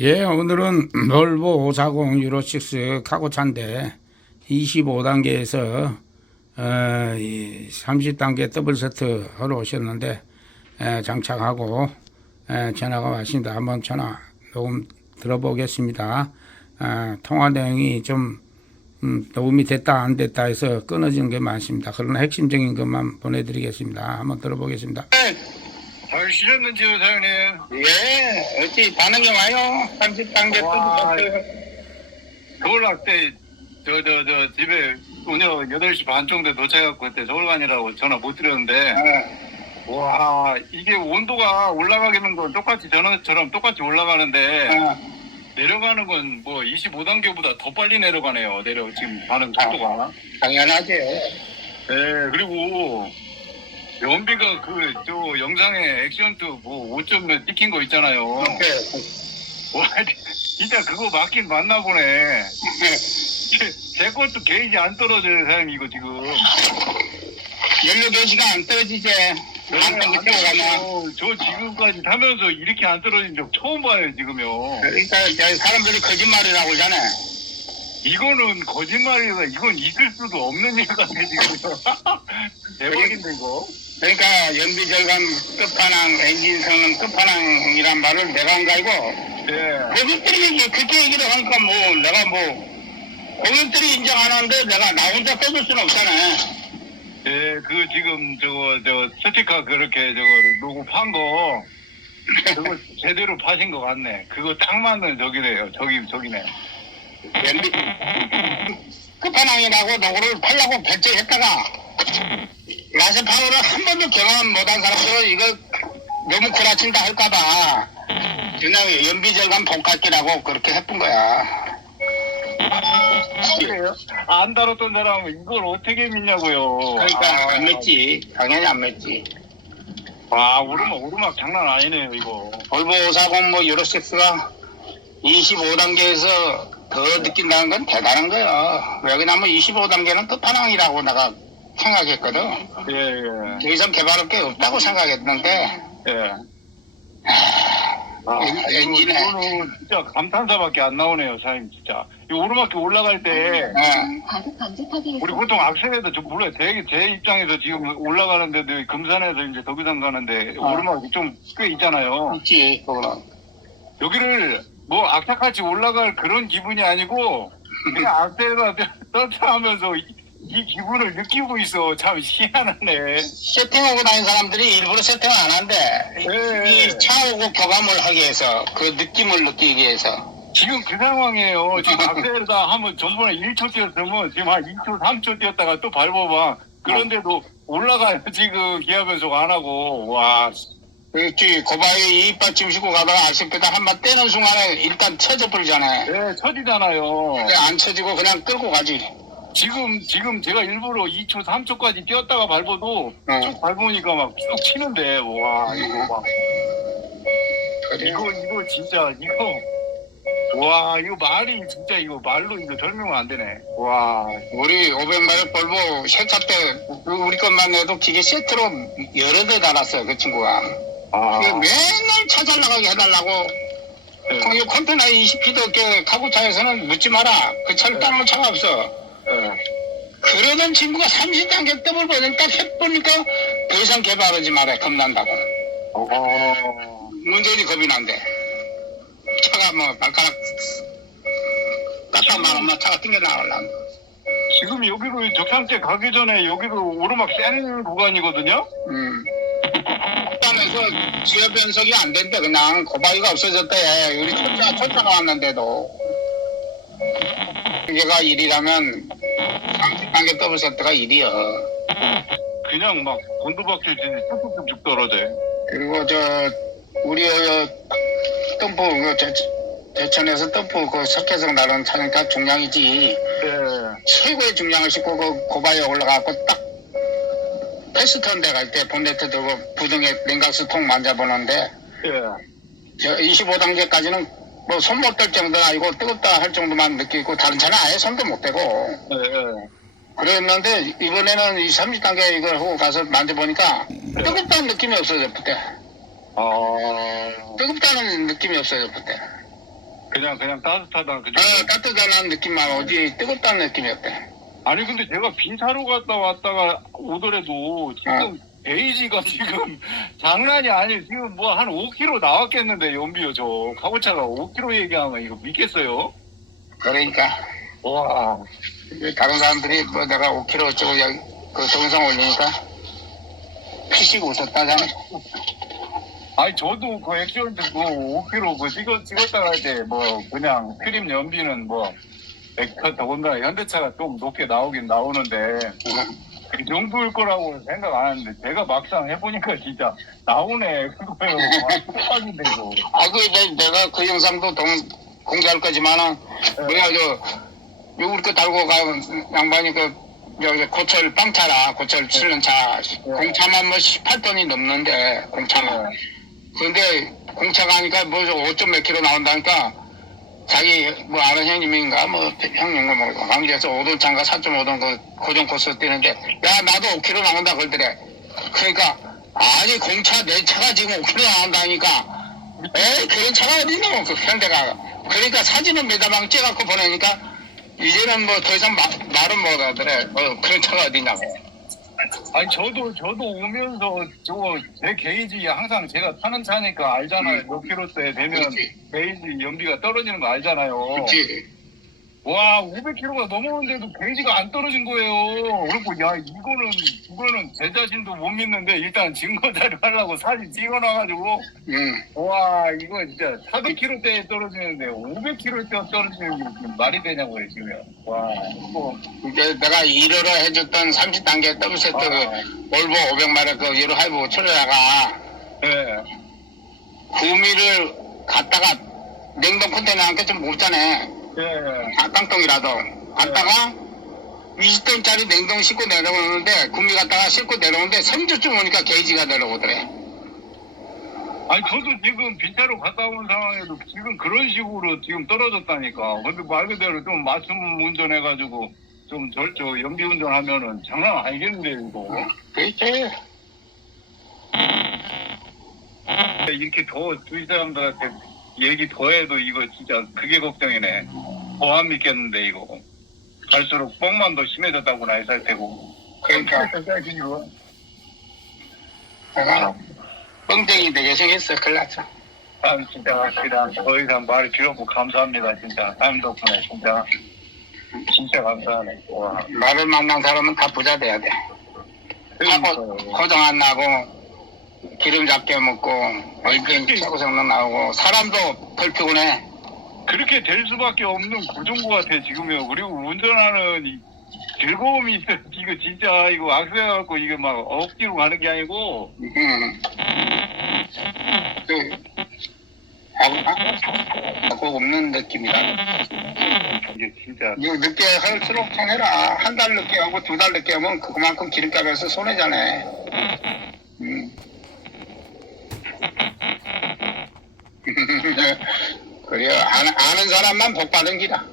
예, 오늘은 볼보 540 유로6 카고차인데 25단계에서 30단계 더블 세트 하러 오셨는데 장착하고 전화가 왔습니다. 한번 전화 녹음 들어보겠습니다. 통화 내용이 좀 녹음이 됐다 안 됐다 해서 끊어지는 게 많습니다. 그러나 핵심적인 것만 보내드리겠습니다. 한번 들어보겠습니다. 잘 쉬셨는지요, 사장님? 예, 어찌 반응이 와요? 30단계 와, 뜯어졌어요. 서울학 때, 집에 오늘 8시 반 정도에 도착해갖고 그때 서울 가니라고 전화 못 드렸는데, 와, 이게 온도가 올라가기는 건 똑같이 전화처럼 똑같이 올라가는데, 내려가는 건 뭐 25단계보다 더 빨리 내려가네요. 지금 반응 속도가. 당연하죠. 네, 그리고, 연비가 저 영상에 액션트 뭐 5점 몇 찍힌 거 있잖아요. 와, 진짜 그거 맞긴 맞나 보네. 제 것도 게이지 안 떨어져요, 사장님, 이거 지금. 연료 게이지가 안 떨어지지. 안 땡겨 가면. 저 지금까지 타면서 이렇게 안 떨어진 적 처음 봐요, 지금요. 그러니까 사람들이 거짓말이라고 그러잖아. 이거는 거짓말이라, 이건 있을 수도 없는 일 같아, 지금. 대박인데, 이거. 그러니까 연비 절감 끝판왕, 엔진 성능 끝판왕이란 말을 내가 한 거 아니고, 고객들이 그렇게 얘기를 하니까 뭐, 내가 뭐, 고객들이 인정 안 하는데 내가 나 혼자 떠들 수는 없잖아. 예, 지금 스티커 그렇게 로고 판 거, 그거 제대로 파신 것 같네. 그거 딱 맞는 저기네요. 저기네. 연비 끝판왕이라고 노고를 팔려고 결정했다가, 라세 파워를 한 번도 경험 못한 사람들은 이걸 너무 구라친다 할까봐 그냥 연비절감 복합기라고 그렇게 해본 거야. 그래요? 안 다뤘던 사람은 이걸 어떻게 믿냐고요. 그러니까 안 맺지. 당연히 안 맺지. 와, 오르막 장난 아니네요, 이거. 볼보 540 뭐 유로6가 25단계에서 더 느낀다는 건 대단한 거야. 왜 그러냐면 25단계는 끝판왕이라고 내가 생각했거든. 예. 더 이상 개발할 게 없다고 생각했는데, 예. 엔진에. 이거는 진짜 감탄사밖에 안 나오네요, 사장님, 진짜. 이 오르막길 올라갈 때, 우리 보통 악셀에도 좀 몰라요. 제 입장에서 지금 올라가는데도 금산에서 이제 덕유산 가는데 오르막이 좀 꽤 있잖아요. 있지, 그거는. 여기를 뭐 악착같이 올라갈 그런 기분이 아니고 그냥 악셀에다 떨쳐하면서 이 기분을 느끼고 있어. 참 희한하네. 세팅하고 다니는 사람들이 일부러 세팅을 안 한대. 이 차하고 교감을 하기 위해서, 그 느낌을 느끼기 위해서. 지금 그 상황이에요. 지금 악셀에다 하면 전번에 1초 뛰었으면 지금 한 2초, 3초 뛰었다가 또 밟아봐. 그런데도 올라가요. 지금 기아 변속 안 하고. 와. 그렇지, 고바위 이빨 씹고 가다가 악셀pe달 한번 떼는 순간에 일단 쳐져 버리잖아요. 네, 처지잖아요. 근데 안 쳐지고 그냥 끌고 가지. 지금 제가 일부러 2초, 3초까지 뛰었다가 밟아도 쭉 밟으니까 막 쭉 치는데, 와, 이거 막. 그래. 이거 진짜, 와, 이거 말이 진짜 이거 말로 이거 설명은 안 되네. 와. 우리 500마력 볼보 세차 때 우리 것만 해도 기계 세트로 여러 대 달았어요, 그 친구가. 맨날 차 잘 나가게 해달라고. 이 컨테이너 20피트 카고차에서는 묻지 마라. 그 차를 따놓을 차가 없어. 그러던 친구가 30단계 더블 버전 딱 해보니까 더 이상 개발하지 마라. 겁난다고. 문제지 겁이 난대. 차가 뭐 발가락 까딱만 하면 차가 튕겨 나가려고. 지금 여기로 적산제 가기 전에 여기도 오르막 센 구간이거든요? 그다음에서 지하 변속이 안 된대. 그냥 고바위가 없어졌대. 우리 초짜가 왔는데도. 얘가 1이라면 30단계 더블 세트가 1이야. 그냥 막 곤두박질 쭉쭉쭉 떨어져요. 그리고 우리 덤프 대천에서 덤프 석회성 나르는 차니까 중량이지. 최고의 중량을 싣고 고바위에 올라가고 딱 패스턴 데 갈 때 본네트 들고 부등에 냉각수통 만져보는데 25단계까지는 뭐 손 못 댈 정도는 아니고 뜨겁다 할 정도만 느끼고 다른 차는 아예 손도 못 대고 그랬는데 이번에는 이 30단계 이걸 하고 가서 만져보니까 뜨겁다는 느낌이 없어져 그때. 뜨겁다는 느낌이 없어요 그때. 그냥 따뜻하다 그죠? 따뜻한 느낌만 오지 뜨겁다는 느낌이었대. 아니 근데 제가 빈차로 갔다 왔다가 오더라도 지금 베이지가 지금 장난이 아니에요. 지금 뭐 한 5km 나왔겠는데 연비요. 저 카고차가 5km 얘기하면 이거 믿겠어요? 그러니까 와. 다른 사람들이 뭐 내가 5kg 어쩌고 여기 그 동영상 올리니까 피식 웃었다잖아. 아니 저도 그 액션트 그 5km 그 찍었다가 할 때 뭐 그냥 트림 연비는 뭐 100컷 더군다나 현대차가 좀 높게 나오긴 나오는데 그 정도일 거라고 생각 안 했는데 제가 막상 해보니까 진짜 나오네 그거예요. 똑같은데 이거. 내가 그 영상도 공개할 거지만은 뭐야 우리 거 달고 가 양반이 여기 고철 빵차라 고철 치는 차 공차만 뭐 18톤이 넘는데 공차만. 근데 공차가 하니까 뭐 5점 몇 킬로 나온다니까 자기 뭐 아는 형님인가 뭐 형님인가 뭐 광주에서 5돈 차인가 4.5돈 그 고정 코스 뛰는데 야 나도 5km 나온다 그러더래. 그러니까 아니 공차 내 차가 지금 5km 나온다니까 에이 그런 차가 어딨노 그 현대가. 그러니까 사진은 메다방 찍어갖고 보내니까 이제는 뭐 더 이상 말은 못하더래. 그런 차가 어디냐고. 아니 저도 오면서 저거 제 게이지 항상 제가 타는 차니까 알잖아요. 몇 킬로대 되면 그렇지. 게이지 연비가 떨어지는 거 알잖아요. 그렇지. 와 500km가 넘었는데도 게이지가 안 떨어진 거예요. 그리고 야 이거는 제 자신도 못 믿는데 일단 증거 자료 하려고 사진 찍어놔가지고 와 이거 진짜 400km대에 떨어지는데 500km대 떨어지는 게 말이 되냐고요 지금. 와 이거 이제 내가 1호로 해줬던 30단계 더블세트 그 볼보 500마력 그 1호 하이브 출려다가 네. 구미를 갔다가 냉동 컨테이너 함께 좀 묻잖아. 깡통이라도 갔다가 20톤짜리 냉동 싣고 내려오는데 구미 갔다가 싣고 내려오는데 3주쯤 오니까 게이지가 내려오더래. 아니 저도 지금 빈차로 갔다 온 상황에도 지금 그런 식으로 지금 떨어졌다니까. 근데 말 그대로 좀 맞춤 운전해가지고 좀 연비 운전하면은 장난 아니겠는데 이거. 그렇지. 이렇게 주위 사람들한테 얘기 더해도 이거 진짜 그게 걱정이네. 더 안 믿겠는데 이거. 갈수록 뻥만 더 심해졌다고나 해서 할 테고. 그러니까 내가 뻥쟁이 되게 생겼어. 큰일 났어. 아 진짜 그냥 더 이상 말이 필요 없고 감사합니다 진짜. 타임 덕분에 진짜 감사하네. 와. 나를 만난 사람은 다 부자 돼야 돼. 하고 고정 안 나고 기름 작게 먹고 얼굴 최고 성능 나오고 사람도 덜 피곤해. 그렇게 될 수밖에 없는 구조구 같아 지금요. 그리고 운전하는 이 즐거움이 있어. 이거 진짜 이거 악세갖고 이게 막 억지로 가는 게 아니고. 하고 없는 느낌이다. 이게 진짜. 이거 늦게 할수록 손해라. 한 달 늦게 하고 2달 늦게 하면 그만큼 기름값에서 손해잖아. 그래요. 아는 사람만 복 받은 기라.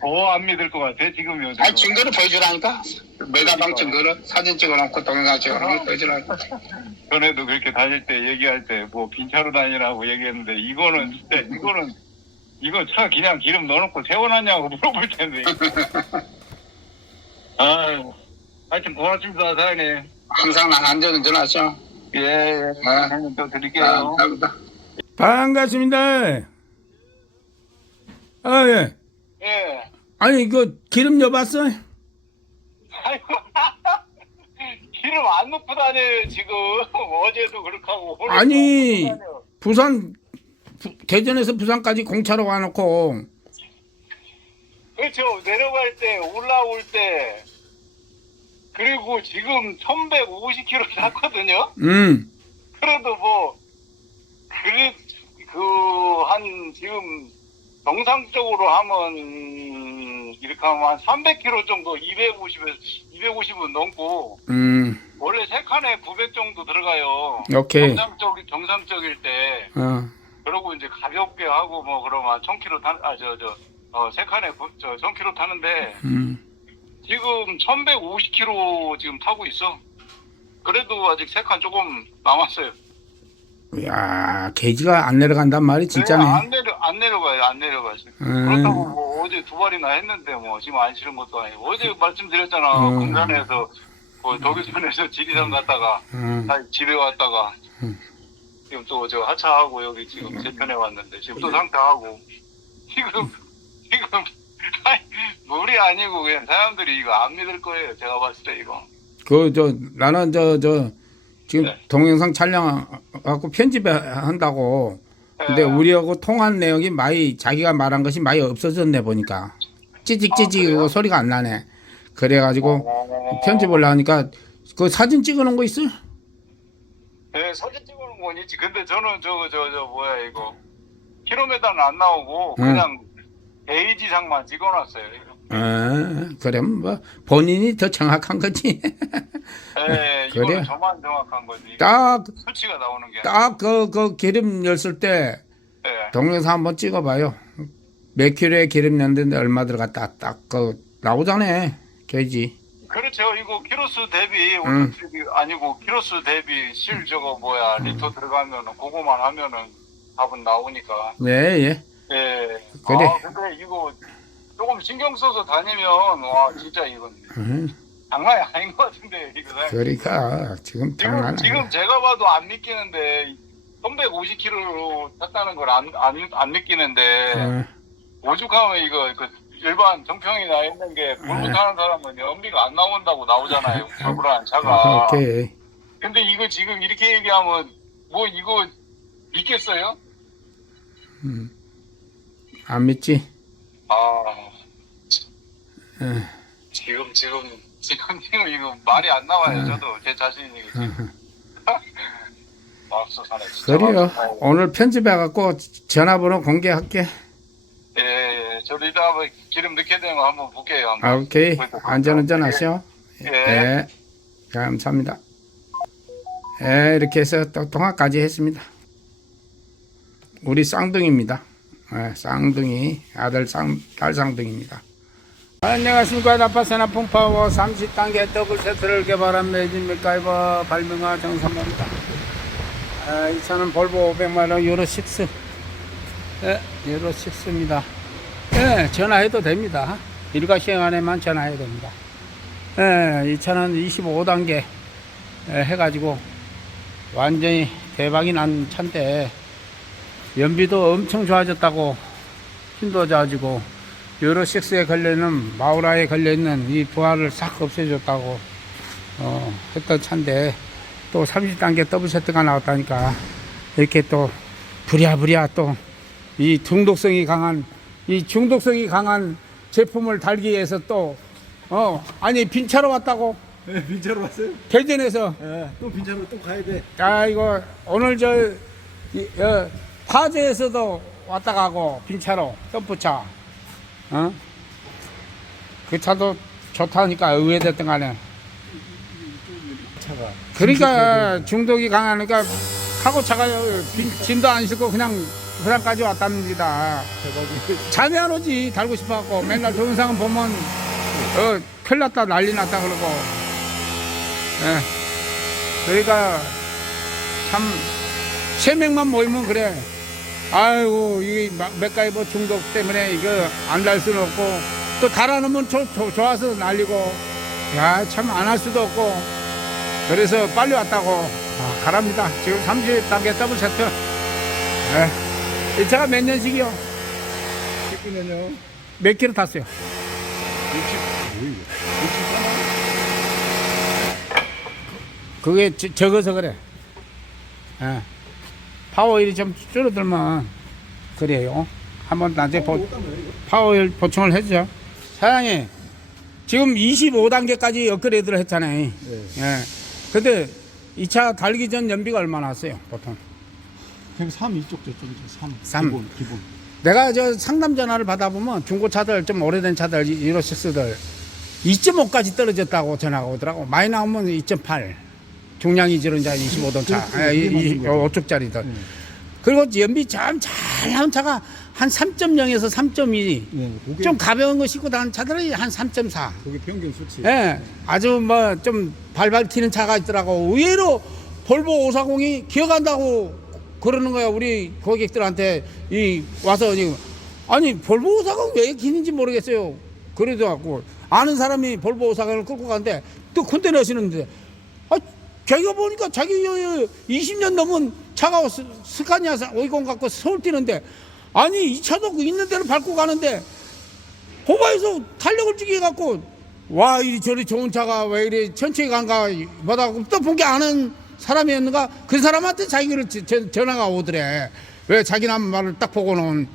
더 안 믿을 것 같아 지금요. 아니 증거를 보여주라니까. 메다방 증거를 사진 찍어놓고 동영상 찍어놓고 보여주라니까. 전에도 그렇게 다닐 때 얘기할 때 뭐 빈차로 다니라고 얘기했는데 이거는 진짜 이거 차 그냥 기름 넣어놓고 세워놨냐고 물어볼 텐데. 아유, 하여튼 고맙습니다 사장님. 항상 난 안전운전하죠. 예. 사장님 또 드릴게요. 감사합니다. 반갑습니다. 아, 예. 예. 아니, 이거 기름 넣어봤어? 아이고, 기름 안 넣고 다녀요 지금. 어제도 그렇게 하고 오늘도 아니, 안 넣고 부산, 대전에서 부산까지 공차로 와놓고. 그렇죠. 내려갈 때 올라올 때 그리고 지금 1150km 샀거든요. 그래도 뭐 한 지금 정상적으로 하면 이렇게 하면 한 300km 정도 250은 넘고 원래 세 칸에 900 정도 들어가요. 오케이. 정상적일 때. 어. 그러고 이제 가볍게 하고 뭐 그러면 1000km 세 칸에 1000km 타는데 지금 1150km 지금 타고 있어. 그래도 아직 3칸 조금 남았어요. 야, 게이지가 안 내려간단 말이 진짜네. 안 내려가요. 안 내려가요. 그렇다고 뭐 어제 2발이나 했는데 뭐 지금 안 실은 것도 아니고 어제 말씀드렸잖아. 군산에서 그 독일선에서 지리산 갔다가 다시 집에 왔다가 지금 또 저 하차하고 여기 지금 제편에 왔는데 지금 또 상타하고 지금 물이 아니고 그냥 사람들이 이거 안 믿을 거예요. 제가 봤을 때 이거. 나는 지금 네. 동영상 촬영하고 편집한다고. 근데 네. 우리하고 통한 내용이 많이 자기가 말한 것이 많이 없어졌네 보니까. 찌직찌직 그래요? 소리가 안 나네. 그래가지고 편집을 하니까 그 사진 찍어놓은 거 있어? 네, 사진 찍어놓은 건 있지. 근데 저는 저 뭐야 이거 킬로미터는 안 나오고 그냥 게이지상만 찍어놨어요. 그럼 뭐 본인이 더 정확한 거지. 네, 그래? 이거는 저만 정확한 거지. 딱 수치가 나오는 게. 그 기름 열었을 때 네. 동영상 한번 찍어봐요. 몇 킬로에 기름 넣는데 얼마 들어갔다 딱 그 나오잖아 게이지. 그렇죠. 이거 키로수 대비 오늘 아니고 키로수 대비 실 저거 뭐야 리터 들어가면은 그거만 하면은 답은 나오니까. 네, 예. 예. 그래. 근데 이거 조금 신경 써서 다니면 와 진짜 이건 장난이 아닌 것 같은데 이거. 그러니까 지금 장난 지금 제가 봐도 안 믿기는데 350km로 탔다는 걸 안 믿기는데 오죽하면 이거 그 일반 정평이 나 있는 게 불못 타는 사람은 연비가 안 나온다고 나오잖아요. 저분한 차가. 오케이. 근데 이거 지금 이렇게 얘기하면 뭐 이거 믿겠어요? 안 믿지? 지금 이거 말이 안 나와요. 저도 제 자신이 지금. 맙소사네, 진짜 그래요. 맙소사네. 오늘 편집해갖고 전화번호 공개할게. 예, 저도 이따 한번 기름 넣게 되면 한번 볼게요. 한번. 오케이. 안전운전 하시오. 예. 네. 감사합니다. 네, 이렇게 해서 또 통화까지 했습니다. 우리 쌍둥이입니다. 네, 쌍둥이, 딸 쌍둥이입니다. 안녕하십니까. 나파세나 풍파워 30단계 더블 세트를 개발한 매진 밀가이버 발명가 정선모입니다. 이 차는 볼보 500만원 유로6. 네, 유로6입니다. 네, 전화해도 됩니다. 일과 시행 안에만 전화해도 됩니다. 네, 이 차는 25단계 해가지고 완전히 대박이 난 차인데 연비도 엄청 좋아졌다고 힘도 좋아지고 유로6에 걸려있는 마우라에 걸려있는 이 부하를 싹 없애줬다고 했던 차인데 또 30단계 더블 세트가 나왔다니까 이렇게 또 부랴부랴 또 이 중독성이 강한 제품을 달기 위해서 또 아니 빈차로 왔다고. 네, 빈차로 왔어요? 대전에서. 네, 또 빈차로 또 가야 돼. 아 이거 오늘 파주에서도 왔다 가고 빈차로 점프차. 그 차도 좋다니까 의외됐던 간에. 차가. 그러니까 중독이 강하니까 카고차가 짐도 안 싣고 그냥 부산까지 왔답니다. 잠이 안 오지. 달고 싶어갖고 맨날 동영상 보면 큰일 났다 난리 났다 그러고. 예. 그러니까 참 3명만 모이면 그래. 아이고 이 맥가이버 중독 때문에 이거 안 달 수는 없고 또 달아놓으면 좋아서 날리고 야 참 안 할 수도 없고 그래서 빨리 왔다고 가랍니다. 지금 30단계 더블 세트. 예. 이 차가 몇 년식이요? 19년요. 몇 킬로 탔어요? 65일. 그게 적어서 그래. 예. 파워일이 좀 줄어들면 그래요. 한번 나중에 파워일 보충을 해주죠. 사장님 지금 25단계까지 업그레이드를 했잖아요. 네. 예. 근데 이 차 달기 전 연비가 얼마나 왔어요 보통? 그냥 3 이쪽 저쪽이죠. 3. 기본. 내가 저 상담 전화를 받아보면 중고차들 좀 오래된 차들 유로6들 2.5까지 떨어졌다고 전화가 오더라고. 많이 나오면 2.8 중량 이지로 이제 25돈 차 5쪽짜리들 그리고 연비 참 잘 나온 차가 한 3.0에서 3.2. 네, 그게 좀 가벼운 거 싣고 다니는 차들이 한 3.4. 그게 평균 수치. 예, 아주 뭐 좀 발발 튀는 차가 있더라고. 의외로 볼보 540이 기어간다고 그러는 거야. 우리 고객들한테 와서 지금 아니 볼보 540 왜 기는지 모르겠어요. 그래도 갖고 아는 사람이 볼보 540을 끌고 가는데 또 컨테이너 시는데 자기가 보니까 자기 20년 넘은 차가 스카니아 520 갖고 서울 뛰는데 아니 이 차도 있는 대로 밟고 가는데 호바에서 탄력을 주게 해갖고 와 이리저리 좋은 차가 왜 이리 천천히 간가 보다 또 보기 아는 사람이었는가 그 사람한테 자기를 전화가 오더래. 왜 자기 남 말을 딱 보고는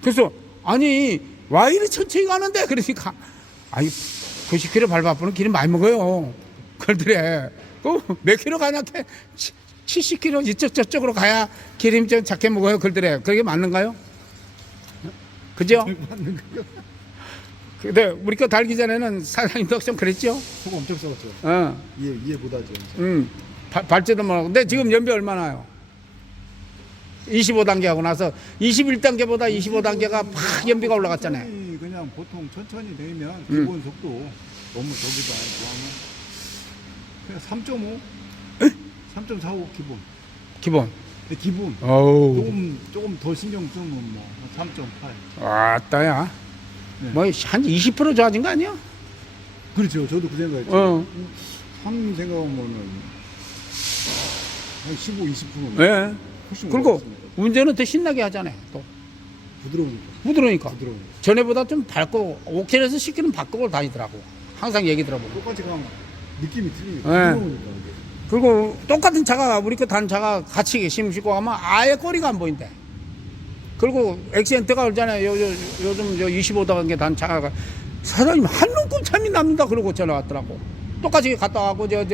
그래서 아니 와 이리 천천히 가는데 그러니까 아니 90km 밟아보는 길이 많이 먹어요. 그러더래. 몇 킬로 가냐? 70km 이쪽 저쪽으로 가야 기름 좀 작게 먹어요. 그러더래. 그게 맞는가요? 그죠? 맞는 거요. 근데 우리 거 달기 전에는 사장님도 좀 그랬죠? 소금 엄청 써봤죠. 이해 못하죠. 밟지도 못하고. 근데 지금 연비 얼마나요? 25단계 하고 나서 21단계보다 25단계가 팍 연비가 올라갔잖아요. 그냥 보통 천천히 내면 기본 속도 너무 저기도 아니고 하면 그냥 3.5, 3.45 기본. 기본. 네, 기본. 어우. 조금 더 신경 쓰면 뭐 3.8. 왔다야. 네. 뭐 한 20% 좋아진 거 아니야? 그렇죠. 저도 그 생각했죠. 3 생각하면은 한 15, 20%는 예. 훨씬 그리고 올라갔습니다. 운전은 더 신나게 하잖아요. 또 부드러우니까. 부드러우니까. 부드러우니까. 전에보다 좀 밝고 5km에서 10km 바꾸고 다니더라고. 항상 얘기 들어보고. 똑같이 그냥 느낌이 틀리니까. 네. 부드러우니까. 이게. 그리고 똑같은 차가 우리 거 단 차가 같이 심시고 하면 아예 꼬리가 안 보인대. 그리고 액시덴트가 그러잖아요. 요즘 25단계 단 차가 사장님 한 눈곱 참이 납니다. 그러고 전화 왔더라고. 똑같이 갔다 와고 저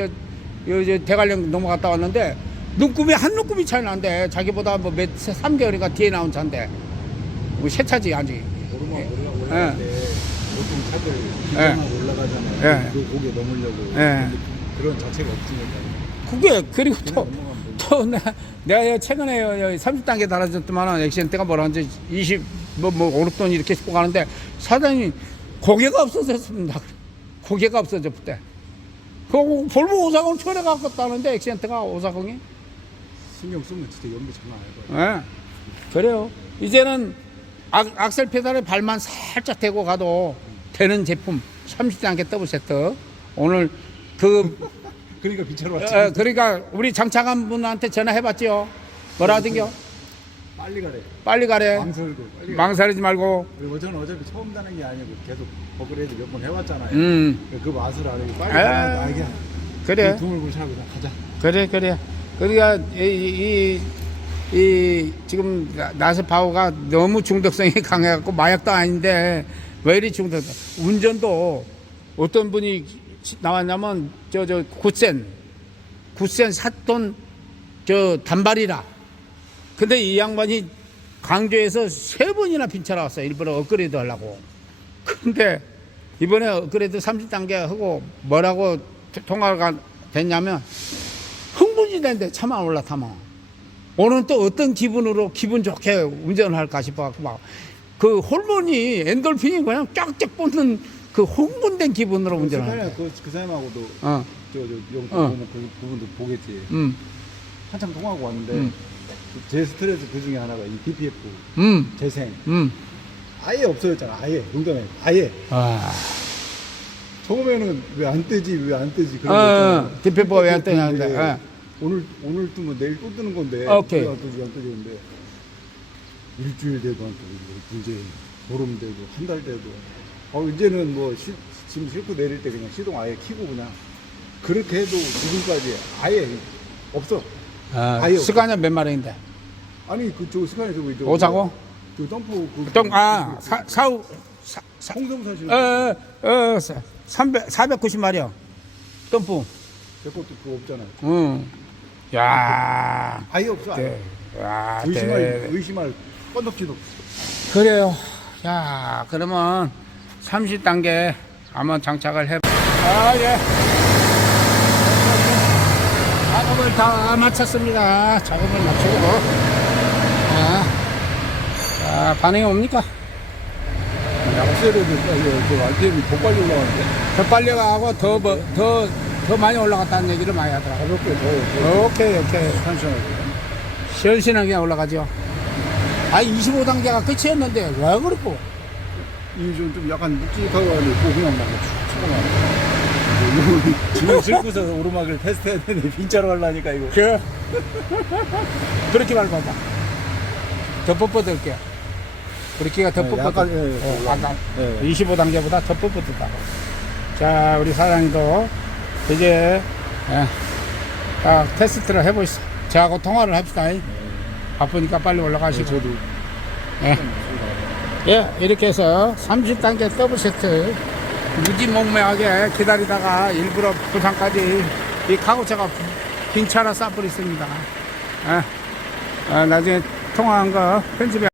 대관령 넘어갔다 왔는데 눈곱이 한 눈곱이 차이 난대. 자기보다 뭐 3개월인가 뒤에 나온 차인데 뭐 새 차지 아직. 올라가는데 보통 차들 기존하고 올라가잖아요. 그 고개 넘으려고 그런 자체가 없으니까. 그게 그리고 넘어가면 또 내가 최근에 30단계 달아줬더만 액시덴트가 뭐라는지 20 5, 6돈 이렇게 싣고 가는데 사장님이 고개가 없어졌습니다. 고개가 없어졌대. 그 볼보 540 초래 갖고 왔다는데 액시덴트가 540이. 신경 쓰면 진짜 연비 장난 아니고. 예. 그래요. 이제는 악셀 페달에 발만 살짝 대고 가도 되는 제품 30단계 더블 세트. 오늘 그러니까 빈차로 왔지. 그러니까 우리 장착한 분한테 전화해봤죠. 뭐라 하던겨? 빨리 가래. 빨리 가래. 망설도 빨리 가래. 망설이지 말고. 그리고 저는 어차피 처음 다는 게 아니고 계속 업그레이드 몇 번 해왔잖아요. 그 맛을 알고 빨리 아, 가야 알게. 그래. 드물고 차고 가자. 그래. 그러니까 이 지금 나스 파워가 너무 중독성이 강해갖고 마약도 아닌데 왜 이리 중독? 운전도 어떤 분이 나왔냐면 저 구센 샀던 저 단발이라. 근데 이 양반이 광주에서 3번이나 빈차로 왔어요. 일부러 업그레이드 하려고. 근데 이번에 업그레이드 30단계 하고 뭐라고 통화가 됐냐면 흥분이 된대. 차만 올라타면 오늘 또 어떤 기분으로 기분 좋게 운전을 할까 싶어갖고 막 그 호르몬이 엔돌핀이 그냥 쫙쫙 뻗는 그 흥분된 기분으로 운전을 하는데. 그 사람하고도 저 영상 보면 그분도 보겠지. 한참 통화하고 왔는데 제 스트레스 그 중에 하나가 이 DPF 재생 아예 없어졌잖아. 아예 농담해. 아예. 처음에는 왜 안 뜨지 그런 거 있잖아. DPF가 왜 안 뜨냐는데. 오늘 뜨면 내일 또 뜨는 건데. 오케이. 안 뜨지는데 일주일 돼도 안 뜨고 이제 보름 돼도 한 달 돼도. 이제는 뭐 지금 싣고 내릴 때 그냥 시동 아예 켜고 그냥 그렇게 해도 지금까지 아예 없어. 아예 스카니아 몇 마력인데? 아니 그저 스카니아 저거 이제 540? 그 덤프 사우 홍성 사실 490마력 덤프. 제 것도 그거 없잖아요. 야. 아예 없어. 아예. 야, 의심할 건덕지도 없어. 그래요. 야, 그러면 30단계 한번 장착을 해. 예. 작업을 다 마쳤습니다. 작업을 마치고 반응이 옵니까? 약세로도 저 RPM이 더 빨리 올라가는데 더 빨리 가고 더 많이 올라갔다는 얘기를 많이 하더라고요. 가볍게 더 오케이. 천천하게. 시원시원하게 올라가죠. 25단계가 끝이었는데 왜 그렇고? 이좀 약간 묵직하고 하고 그냥 막 치고만. 지금 싣고서 오르막을 테스트해야 되는데 빈차로 가려니까 이거. 그렇게 밟아봐. 더 뻣뻣할게요. 그렇게가 더 뻣뻣해. 약간, 예. 25단계보다 더 뻣뻣하다고. 자, 우리 사장님도 이제 딱 테스트를 해보시죠. 저하고 통화를 합시다. 바쁘니까 빨리 올라가시고. 저도 예, 이렇게 해서 30단계 더블 세트 무지몽매하게 기다리다가 일부러 부산까지 이 카고차가 빈차라 싸버렸습니다. 나중에 통화한 거 편집해.